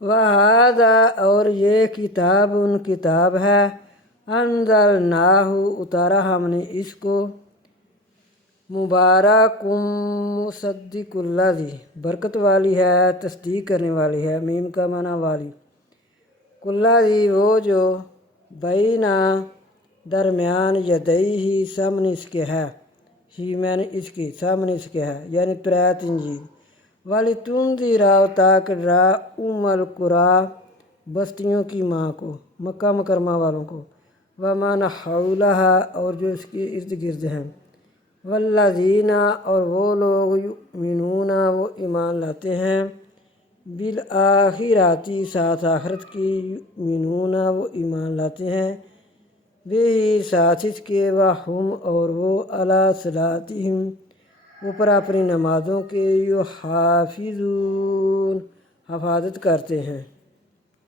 وہذا اور یہ کتاب ہے انزلناہ اتارا ہم نے اس کو مبارکم مصدق الذی برکت والی ہے تصدیق کرنے والی ہے میم کا معنی والی الذی وہ جو بینا درمیان یدیہ سامنے اس کے ہے ہی میں نے اس کی سامنے اس کے ہے یعنی تورات انجیل وَلِتُنذِرَ تاکہ ڈرا القریٰ بستیوں کی ماں کو مکہ مکرمہ والوں کو وَمَنْ حَوْلَهَا اور جو اس کے ارد گرد ہیں وَالَّذِينَ اور وہ لوگ یؤمنون وہ ایمان لاتے ہیں بالآخرۃ ساتھ آخرت کی یؤمنون وہ ایمان لاتے ہیں بہ ساتھ اس کے وہم اور وہ علی صلاتہم اوپر اپنی نمازوں کے یحافظون حفاظت کرتے ہیں